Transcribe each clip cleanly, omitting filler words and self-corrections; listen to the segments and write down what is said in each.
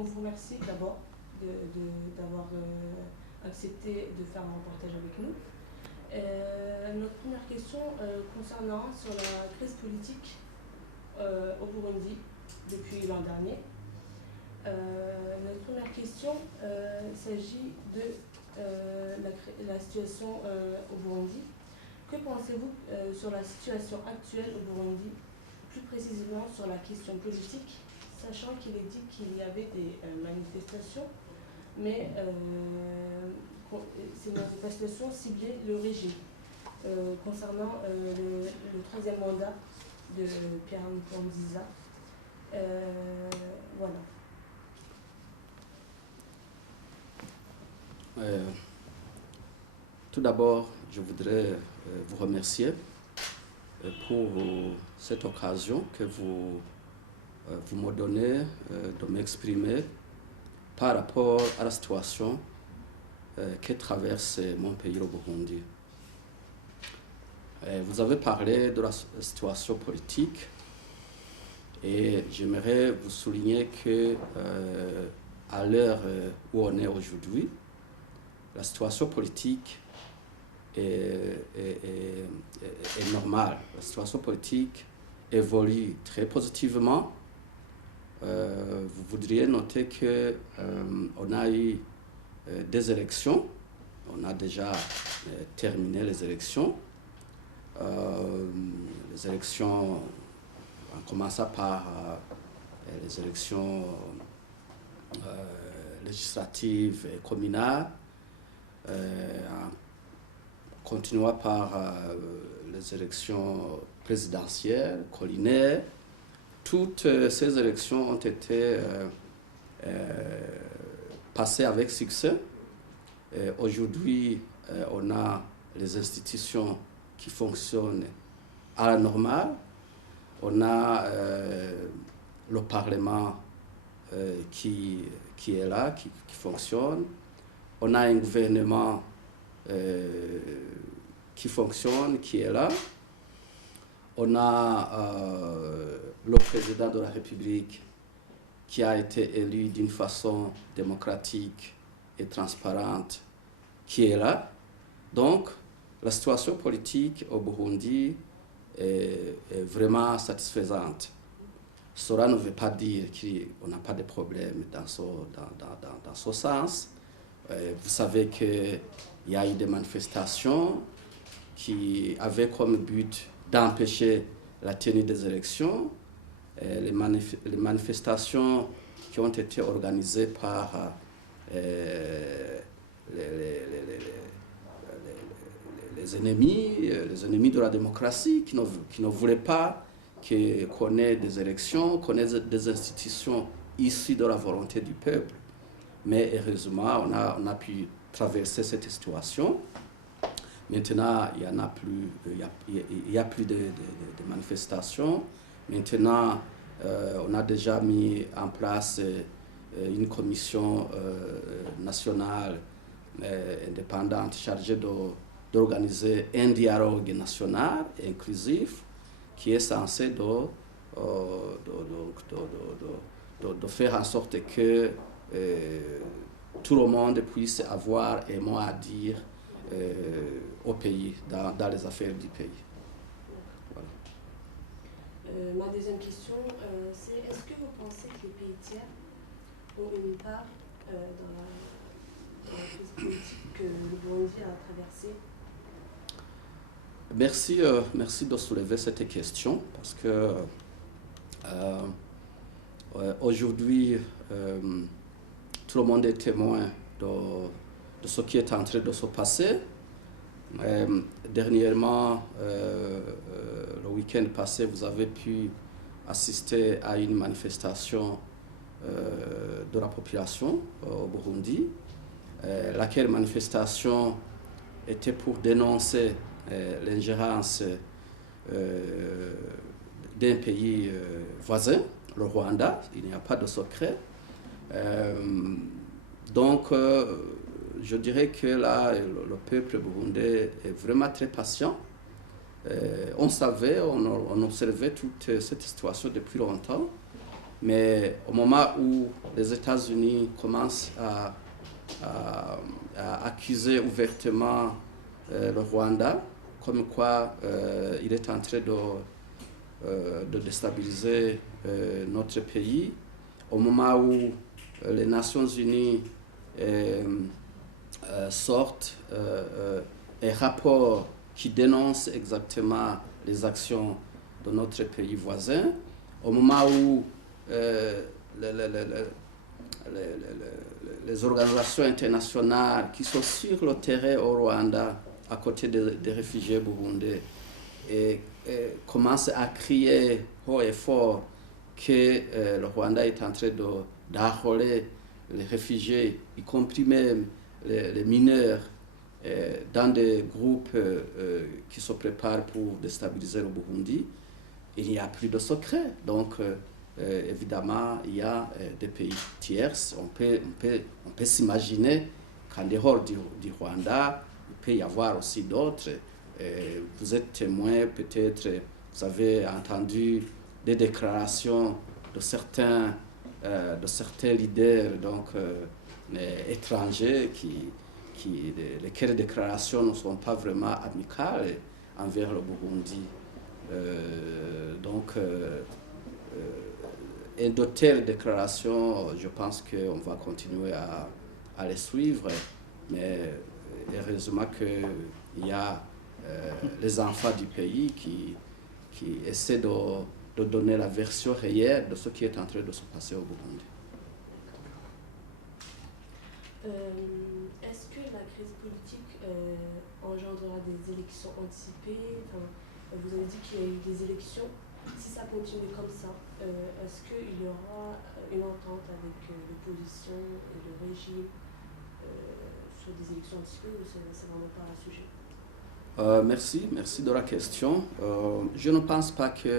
on vous remercie d'abord d'avoir accepté de faire un reportage avec nous. Notre première question concernant sur la crise politique au Burundi depuis l'an dernier. Notre première question s'agit de la situation au Burundi. Que pensez-vous sur la situation actuelle au Burundi, plus précisément sur la question politique, sachant qu'il est dit qu'il y avait des manifestations, mais ces manifestations ciblaient le régime concernant le troisième mandat de Pierre Nkurunziza. Voilà. Tout d'abord, je voudrais vous remercier pour cette occasion que vous me donnez de m'exprimer par rapport à la situation que traverse mon pays, le Burundi. Vous avez parlé de la situation politique et j'aimerais vous souligner que à l'heure où on est aujourd'hui, la situation politique est normale. La situation politique évolue très positivement. Vous voudriez noter qu'on a eu des élections. On a déjà terminé les élections. Les élections, en commençant par les élections législatives et communales, en continuant par les élections présidentielles, collinaires. Toutes ces élections ont été passées avec succès. Aujourd'hui, on a les institutions qui fonctionnent à la normale. On a le Parlement qui est là, qui fonctionne. On a un gouvernement qui fonctionne, qui est là. On a le président de la République qui a été élu d'une façon démocratique et transparente, qui est là. Donc, la situation politique au Burundi est vraiment satisfaisante. Cela ne veut pas dire qu'on n'a pas de problème dans ce sens. Vous savez qu'il y a eu des manifestations qui avaient comme but d'empêcher la tenue des élections. Les manifestations qui ont été organisées par les ennemis de la démocratie qui ne voulaient pas qu'on ait des élections, qu'on ait des institutions issues de la volonté du peuple. Mais heureusement, on a pu traverser cette situation. Maintenant, il n'y a plus de manifestations. Maintenant, on a déjà mis en place une commission nationale indépendante chargée d'organiser un dialogue national et inclusif qui est censé de faire en sorte que tout le monde puisse avoir un mot à dire au pays, dans les affaires du pays. Voilà. Ma deuxième question, c'est est-ce que vous pensez que les pays tiers ont une part dans la crise politique que le Burundi a traversée? Merci de soulever cette question parce que aujourd'hui, tout le monde est témoin de ce qui est en train de se passer. Dernièrement, le week-end passé, vous avez pu assister à une manifestation de la population au Burundi, laquelle manifestation était pour dénoncer l'ingérence d'un pays voisin, le Rwanda. Il n'y a pas de secret. Donc, je dirais que là, le peuple burundais est vraiment très patient. On savait, on observait toute cette situation depuis longtemps. Mais au moment où les États-Unis commencent à accuser ouvertement le Rwanda, comme quoi il est en train de déstabiliser notre pays, au moment où les Nations Unies sortent un rapport qui dénonce exactement les actions de notre pays voisin, au moment où les organisations internationales qui sont sur le terrain au Rwanda, à côté des réfugiés burundais, et commencent à crier haut et fort que le Rwanda est en train d'arroler les réfugiés, y compris même les mineurs, dans des groupes qui se préparent pour déstabiliser le Burundi, il n'y a plus de secret. Donc, évidemment, il y a des pays tiers. On peut s'imaginer qu'en dehors du Rwanda, il peut y avoir aussi d'autres. Vous êtes témoin, peut-être, vous avez entendu des déclarations de certains leaders donc, étrangers lesquelles déclarations ne sont pas vraiment amicales envers le Burundi. Et de telles déclarations, je pense qu'on va continuer à les suivre, mais heureusement qu'il y a les enfants du pays qui essaient de donner la version réelle de ce qui est en train de se passer au Burundi. Est-ce que la crise politique engendrera des élections anticipées? Vous avez dit qu'il y a eu des élections. Si ça continue comme ça, est-ce qu'il y aura une entente avec l'opposition et le régime sur des élections anticipées ou c'est vraiment pas un sujet? Merci de la question. Je ne pense pas qu'il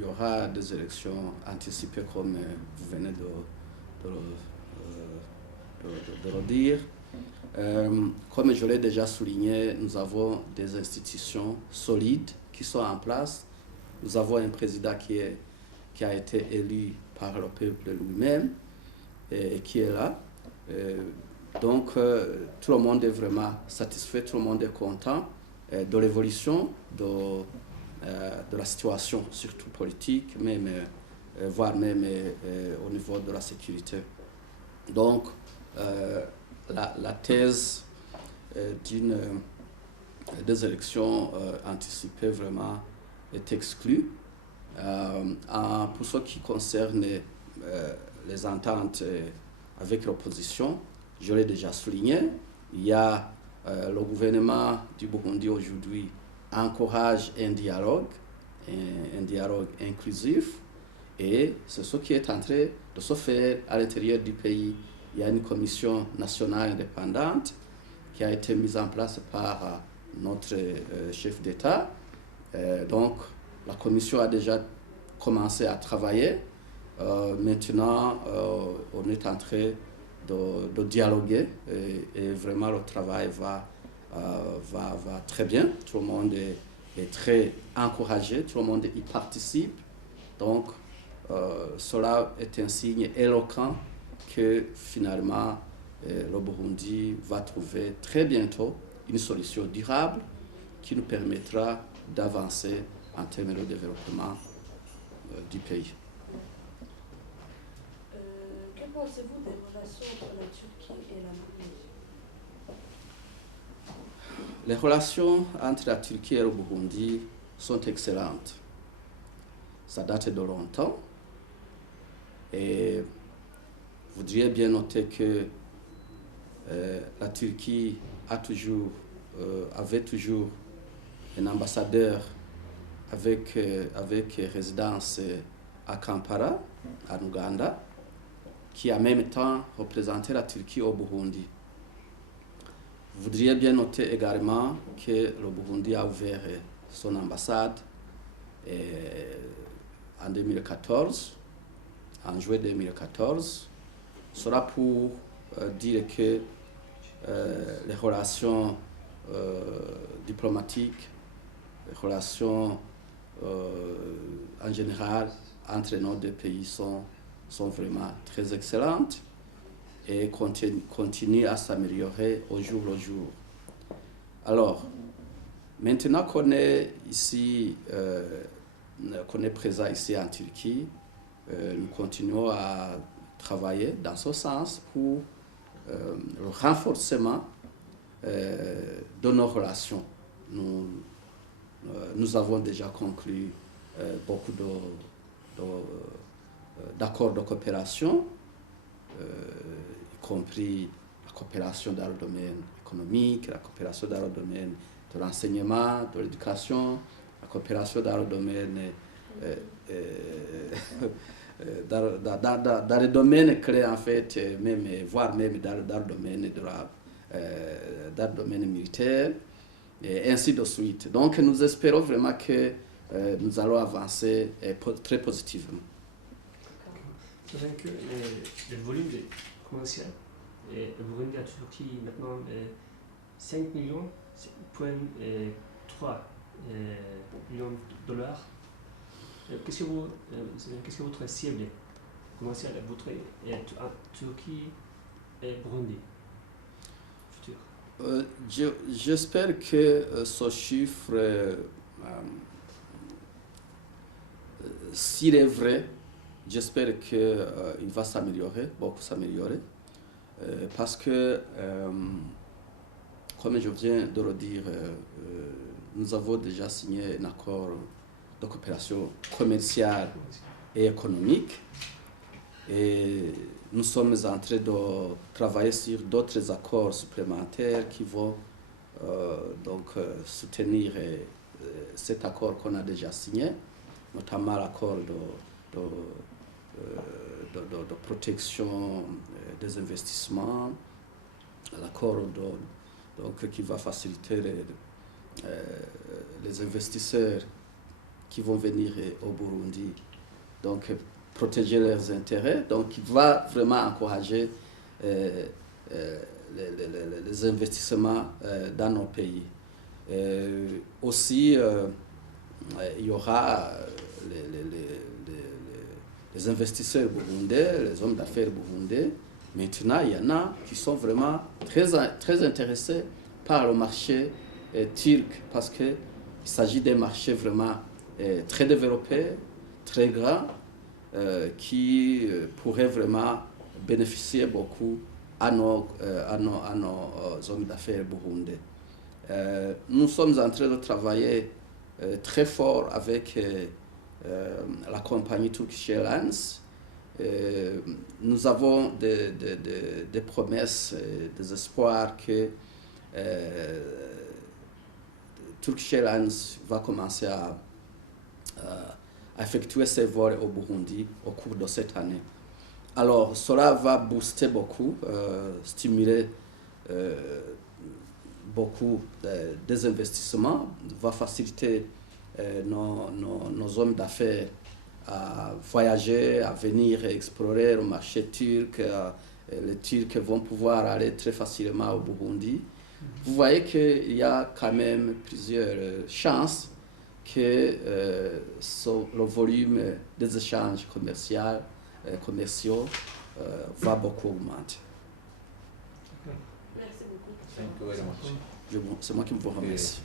y aura des élections anticipées comme vous venez de le dire. Comme je l'ai déjà souligné, nous avons des institutions solides qui sont en place. Nous avons un président qui a été élu par le peuple lui-même et qui est là. Donc, tout le monde est vraiment satisfait, tout le monde est content de l'évolution de la situation, surtout politique, voire même au niveau de la sécurité. Donc, la thèse des élections anticipées vraiment est exclue. Pour ce qui concerne les ententes avec l'opposition, je l'ai déjà souligné, il y a le gouvernement du Burundi aujourd'hui encourage un dialogue inclusif, et c'est ce qui est en train de se faire à l'intérieur du pays. Il y a une commission nationale indépendante qui a été mise en place par notre chef d'État. Donc, la commission a déjà commencé à travailler. Maintenant, on est en train de dialoguer et vraiment le travail va très bien. Tout le monde est très encouragé, tout le monde y participe. Donc, cela est un signe éloquent que finalement le Burundi va trouver très bientôt une solution durable qui nous permettra d'avancer en termes de développement du pays. Que pensez-vous des relations entre la Turquie et la Burundi? Les relations entre la Turquie et le Burundi sont excellentes. Ça date de longtemps. Et vous devriez bien noter que la Turquie avait toujours un ambassadeur avec résidence à Kampala, en Ouganda, qui a en même temps représenté la Turquie au Burundi. Vous voudriez bien noter également que le Burundi a ouvert son ambassade en 2014, en juillet 2014. Cela pour dire que les relations diplomatiques, les relations en général entre nos deux pays sont vraiment très excellentes et continuent à s'améliorer au jour le jour. Alors, maintenant qu'on est ici, qu'on est présent ici en Turquie, nous continuons à travailler dans ce sens pour le renforcement de nos relations. Nous avons déjà conclu beaucoup d'accords de coopération, y compris la coopération dans le domaine économique, la coopération dans le domaine de l'enseignement, de l'éducation, la coopération dans le domaine dans les domaines clés en fait, même, voire même dans le domaine dans le domaine militaire, et ainsi de suite. Donc nous espérons vraiment que nous allons avancer très positivement. C'est vrai que le volume commercial vous vendez à Turquie maintenant 5 millions, 3 millions de dollars. Qu'est-ce que votre cible commerciale en Turquie et Burundi futur? J'espère que ce chiffre, s'il est vrai, j'espère qu'il va s'améliorer, beaucoup s'améliorer, parce que, comme je viens de le dire, nous avons déjà signé un accord de coopération commerciale et économique, et nous sommes en train de travailler sur d'autres accords supplémentaires qui vont soutenir cet accord qu'on a déjà signé, notamment l'accord de protection des investissements, l'accord qui va faciliter les investisseurs qui vont venir au Burundi, donc protéger leurs intérêts, donc il va vraiment encourager les investissements dans nos pays. Aussi, il y aura les investisseurs burundais, les hommes d'affaires burundais. Maintenant, il y en a qui sont vraiment très intéressés par le marché turc, parce qu'il s'agit d'un marché vraiment très développé, très grand, qui pourrait vraiment bénéficier beaucoup à nos hommes d'affaires burundais. Nous sommes en train de travailler très fort avec la compagnie Turkish Airlines. Nous avons des promesses, des espoirs que Turkish Airlines va commencer à effectuer ses vols au Burundi au cours de cette année. Alors, cela va booster beaucoup, stimuler beaucoup des investissements, va faciliter nos hommes d'affaires à voyager, à venir explorer le marché turc. Les Turcs vont pouvoir aller très facilement au Burundi. Vous voyez qu'il y a quand même plusieurs chances que le volume des échanges commerciaux va beaucoup augmenter. Merci beaucoup. C'est moi qui vous remercie.